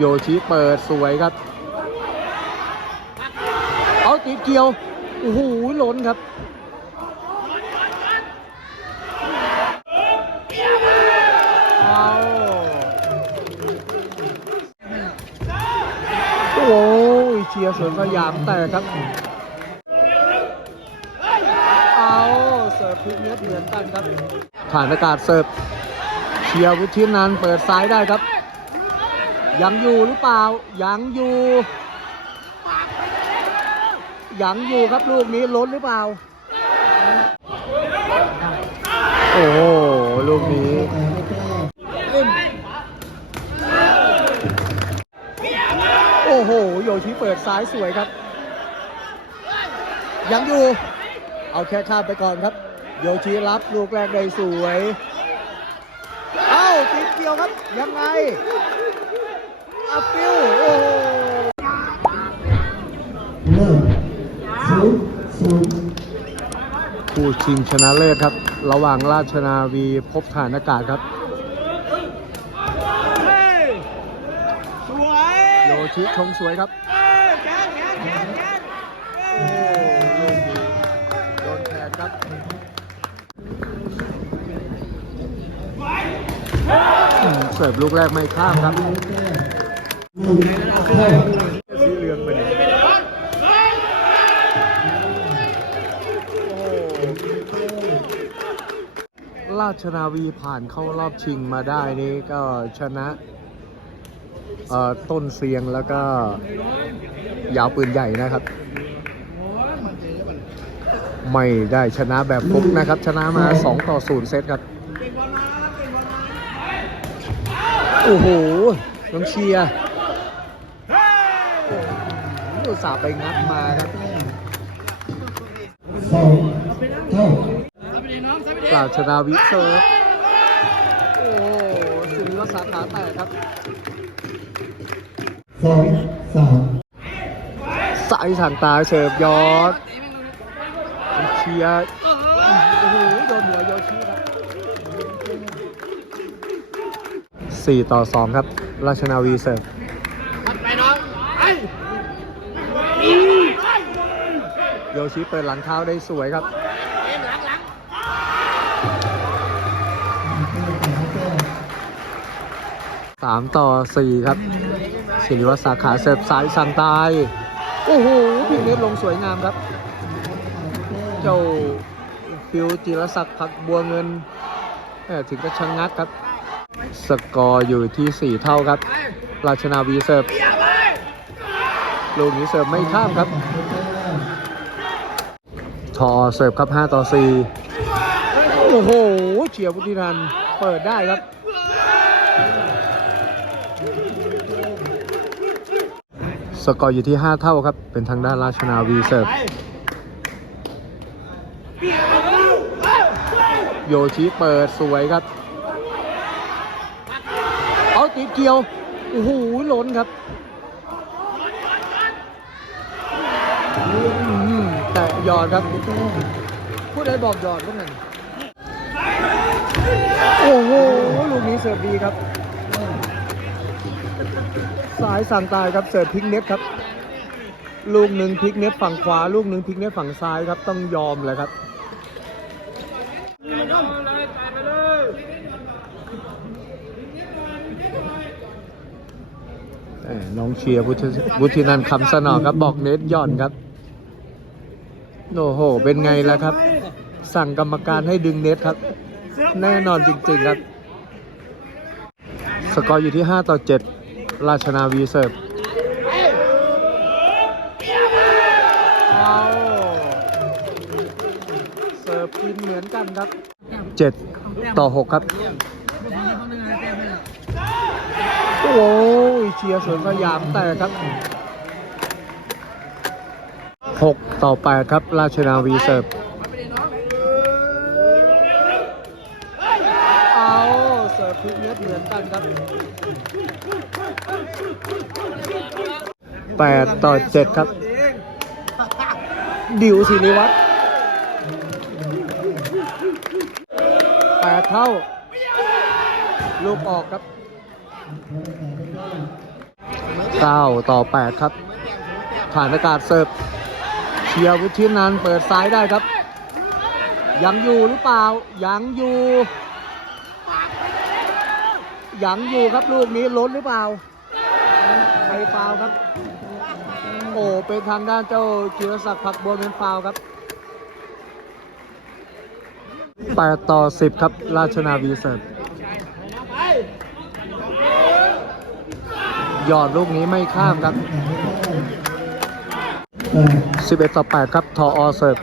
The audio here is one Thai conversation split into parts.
โยชิเปิดสวยครับ เอาติดเกี่ยว โอ้โหล้นครับเอาโอ้ยเชียร์สวนสยามแต่ครับ เอาเสิร์ฟพลิกเน็ตเหมือนกันครับผ่านอากาศเสิร์ฟเชียร์วุฒินันเปิดซ้ายได้ครับ ยังอยู่หรือเปล่า ยังอยู่ ยังอยู่ครับลูกนี้ล้นหรือเปล่า โอ้โห ลูกนี้ โอ้โห โยชิเปิดซ้ายสวยครับ ยังอยู่ เอาแค่ข้ามไปก่อนครับ โยชิรับลูกแรกได้สวย เอ้าติดเกี่ยวครับ ยังไง อัพฟิวโอ้โหเริ่มศูนย์ศูนย์คู่ชิงชนะเลิศครับ ระหว่างราชนาวีพบฐานอากาศครับสวยโยชิชงสวยครับเอ้ยแขนแขนแขนแขนโอ้ลูกนี้โดนแทนครับอืมเสิร์ฟลูกแรกไม่ข้ามครับ หนึ่งเท่าสีเหลืองไปเนี่ยราชนาวีผ่านเข้ารอบชิงมาได้นี่ก็ชนะต้นเสียงแล้วก็ยาวปืนใหญ่นะครับ ไม่ได้ชนะแบบฟุกนะครับ ชนะมา 2 ต่อ 0 เซตครับ โอ้โหน้องเชียร์ อุตส่าห์ไปงัดมาครับสองเท่าปราชนาวิเซิร์ฟโอ้สิริวัฒน์สาขาแตกครับสองสามสายสั่งตาเสิร์ฟยอดเชียร์โอ้โหโดนเหัวโยชิครับสี่ต่อสองครับ ราชนาวีเสิร์ฟ ไปน้องไป โยชิเปิดหลังเท้าได้สวยครับเกมหลังหลังสามต่อสี่ครับสิริวัฒน์สาขาเสิร์ฟสายสั่งตาย โอ้โหพิงเน็ตลงสวยงามครับ เจ้าฟิวจิรศักดิ์ผักบัวเงินแหม่ถึงกับชะงักครับ สกอร์อยู่ที่ 4 เท่าครับ ราชนาวีเสิร์ฟลูกนี้เสิร์ฟไม่ข้ามครับ ทอเสิร์ฟครับ 5 ต่อ 4 โอ้โหเฉียวพุทธินันเปิดได้ครับ สกอร์อยู่ที่ 5 เท่าครับ เป็นทางด้านราชนาวีเสิร์ฟโยชิเปิดสวยครับ เอาติดเกี่ยว โอ้โหล้นครับอืมแต่ หยอดครับ ผู้ใดบอกหยอดก็นั่นโอ้โห ลูกนี้เสิร์ฟดีครับ สายสั่งตายครับ เสิร์ฟพิกเน็ตครับ ลูกหนึ่งพิกเน็ตฝั่งขวา ลูกหนึ่งพิกเน็ตฝั่งซ้ายครับ ต้องยอมเลยครับน้องเชียร์วุฒินันคำสนอครับบอกเน็ตย่อนครับ โอ้โห เป็นไงล่ะครับ สั่งกรรมการให้ดึงเน็ตครับ แน่นอนจริง ๆ ครับ สกอร์อยู่ที่ 5 ต่อ 7 ราชนาวีเสิร์ฟเอาเสิร์ฟกินเหมือนกันครับ 7 ต่อ 6 ครับ โอ้ยเชียร์สวนสยามแต่ครับ 6 ต่อ 8 ครับ ราชนาวีเสิร์ฟเอาเสิร์ฟพลิกเน็ตเหมือนกันครับ 8 ต่อ 7 ครับ ดิวศิริวัตร8เท่า ลูกออกครับ9ต่อ 8 ครับฐานอากาศเสิร์ฟ เชียวุฒินันเปิดซ้ายได้ครับ ยังอยู่หรือเปล่า ยังอยู่ ยังอยู่ครับลูกนี้ล้นหรือเปล่าใครฟาวครับ โอ้เป็นทางด้านเจ้าจิรศักดิ์ผักบนเป็นฟาวครับ8ต่อ10ครับราชนาวีเสิร์ฟหยอดลูกนี้ไม่ข้ามครับ 11ต่อ8ครับ ทออเสิร์ฟ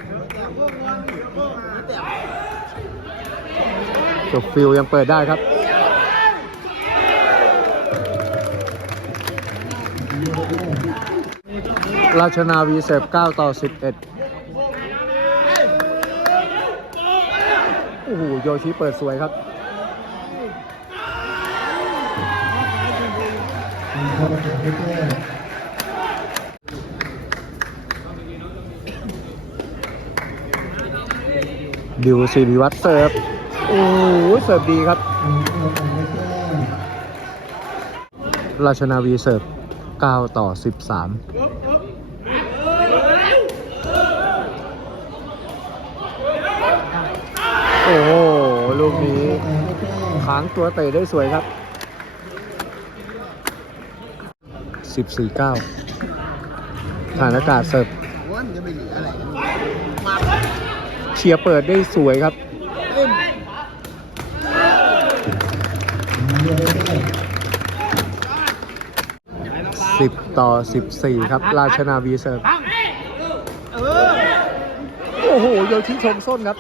จบฟิลยังเปิดได้ครับราชนาวีเสิร์ฟ9ต่อ 11 โอ้โห โยชิเปิดสวยครับเข้ามาถึงได้แต้ม ดิวสิริวัตรเสิร์ฟโอ้เสิร์ฟดีครับ ราชนาวีเสิร์ฟ9 ต่อ 13โอ้โห ลูกนี้ขางตัวเตะได้สวยครับ 14 9ฐานอากาศเสิร์ฟ เชียร์เปิดได้สวยครับ10ต่อ14ครับ ราชนาวีเสิร์ฟโอ้โหโยชิชงส้นครับ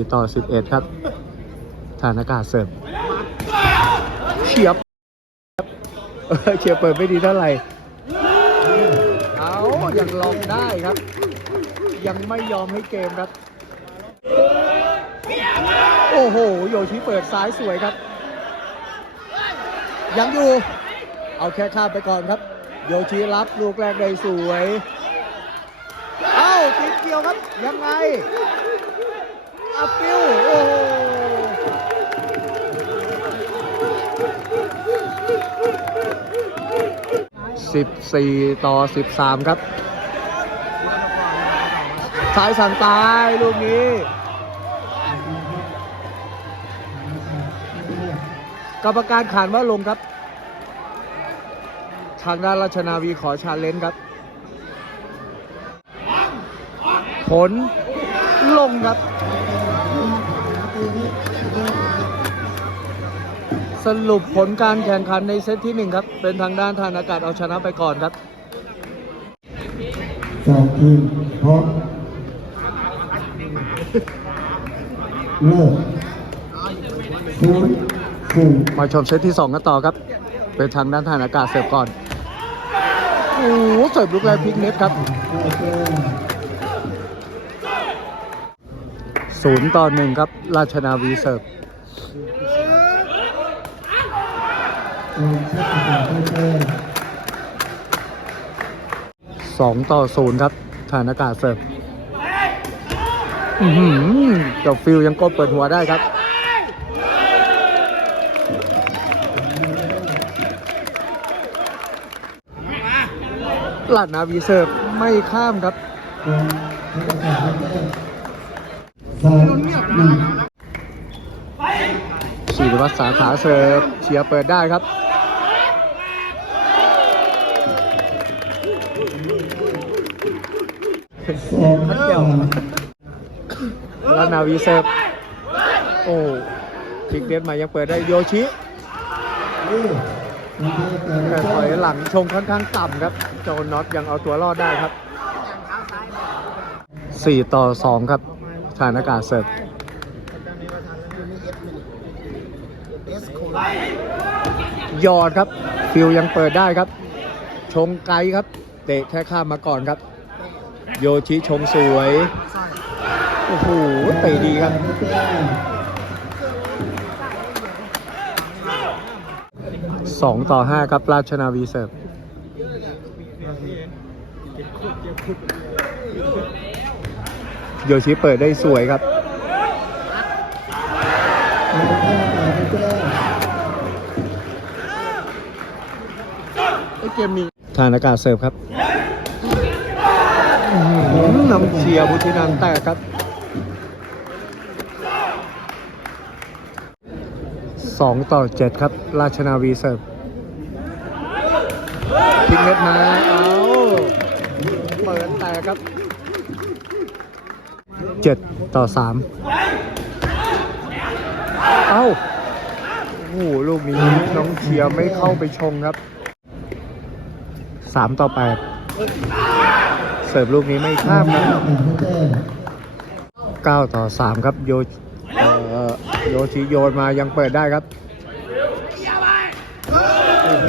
14ต่อ11ครับฐานอากาศเสิร์ฟเฉียบเฉียบเปิดไม่ดีเท่าไหร่ ยังลองได้ครับ ยังไม่ยอมให้เกมครับ โอ้โห โยชิเปิดซ้ายสวยครับ ยังอยู่ เอาแค่ข้ามไปก่อนครับ โยชิรับลูกแรกได้สวย เอ้าติดเกี่ยวครับ ยังไงอาฟิวโอ้โห สิบสี่ต่อสิบสามครับซ้ายสั่งตายลูกนี้ กรรมการขานว่าลงครับ ทางด้านราชนาวีขอชาเลนจ์ครับ ผลลงครับ สรุปผลการแข่งขันในเซตที่หนึ่งครับ เป็นทางด้านทานอากาศเอาชนะไปก่อนครับสองทีมพร้อมเริ่มศูนย์ศูนย์มาชมเซตที่2กันต่อครับ เป็นทางด้านทานอากาศเสิร์ฟก่อนโอ้โหเสิร์ฟลูกแรกพลิกเน็ตครับได้แต้มศูนย์ต่อหนึ่งครับ ราชนาวีเสิร์ฟ โดนชักกระดาษได้แต้ม สองต่อศูนย์ครับฐานอากาศเสิร์ฟอือหือฟิลยังกดเปิดหัวได้ครับ หลาดนาวีเสิร์ฟไม่ข้ามครับสามหนึ่วัฒน์สาขาเสิร์ฟเชียร์เปิดได้ครับ สองสามลาดนาวีเสิร์ฟโอ้พลิกเด็ดมายังเปิดได้โยชิแต่ถอยหลังชงค่อนข้างต่ำครับ โจน็อตยังเอาตัวรอดได้ครับ 4 ต่อ 2 ครับฐานอากาศเสิร์ฟยอดครับ ฟิลยังเปิดได้ครับ ชงไกลครับ เตะแค่ข้ามมาก่อนครับ โยชิชงสวย โอ้โหเตะดีครับได้แต้ม2ต่อ5ครับ ราชนาวีเสิร์ฟโยชิเปิดได้สวยครับอไอ้เกมนี้ทานอากาศเสิร์ฟครับอื้อหือ นำเชียร์บุธินันท์แตกครับสองต่อเจ็ดครับ ราชนาวีเสิร์ฟทิ้งเน็ตมาเอาเปิดแตกครับเจ็ดต่อสามเอ้าโอ้โหลูกนี้น้องเชียร์ไม่เข้าไปชงครับสามต่อแปด สิร์ฟลูกนี้ไม่ข้ามครับเก้าต่อสามครับโยโยชิโยนมายังเปิดได้ครับโอ้โห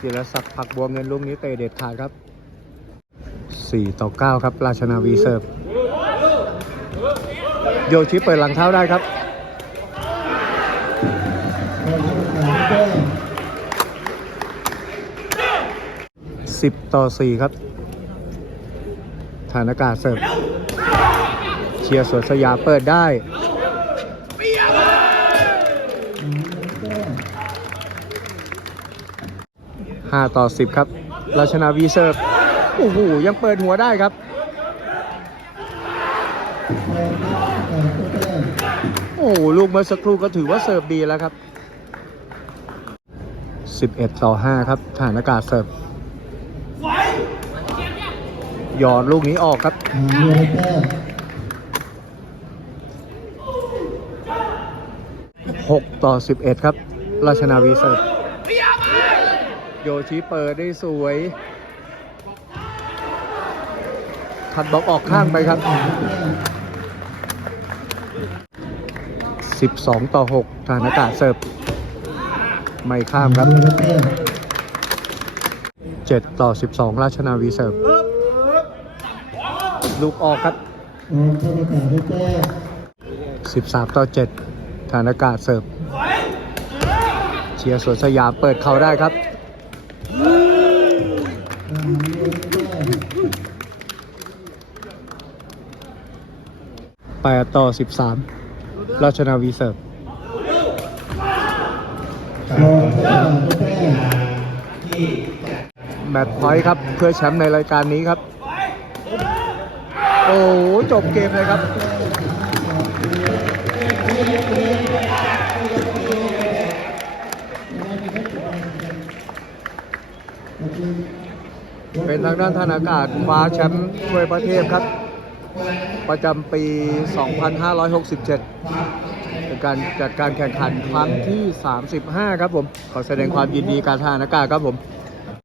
จิรศักดิ์ผักบัวเงินลูกนี้เตะเด็ดขาดครับสี่ต่อเก้าครับ ราชนาวีเสิร์ฟโยชิเปิดหลังเท้าได้ครับ สิบต่อสี่ครับฐานอากาศเสิร์ฟเชียร์สวนสยามเปิดได้ห้าต่อสิบครับ ราชนาวีเสิร์ฟโอ้โหยังเปิดหัวได้ครับ โอ้ลูกเมื่อสักครู่ก็ถือว่าเสิร์ฟดีแล้วครับ 11 ต่อ 5 ครับฐานอากาศเสิร์ฟ หยอดลูกนี้ออกครับ 6 ต่อ 11 ครับ ราชนาวีเสิร์ฟโยชิเปิดได้สวยทัดบล็อกออกข้างไปครับ 12 ต่อ6ฐานอากาศเสิร์ฟไม่ข้ามครับ 7 ต่อ 12 ราชนาวีเสิร์ฟ ลูกออกครับ 13 ต่อ7ฐานอากาศเสิร์ฟเชียร์สวนสยามเปิดเขาได้ครับ8ต่อ13ราชนาวีเสิร์ฟแมตช์พอยต์ครับ เพื่อแชมป์ในรายการนี้ครับโอ้โหจบเกมเลยครับเป็นทางด้านธนากาศคว้าแชมป์ถ้วยประเทศครับ ประจำปี 2567 เป็นการจัดการแข่งขันครั้งที่ 35 ครับผม ขอแสดงความยินดีการทหารอากาศครับผม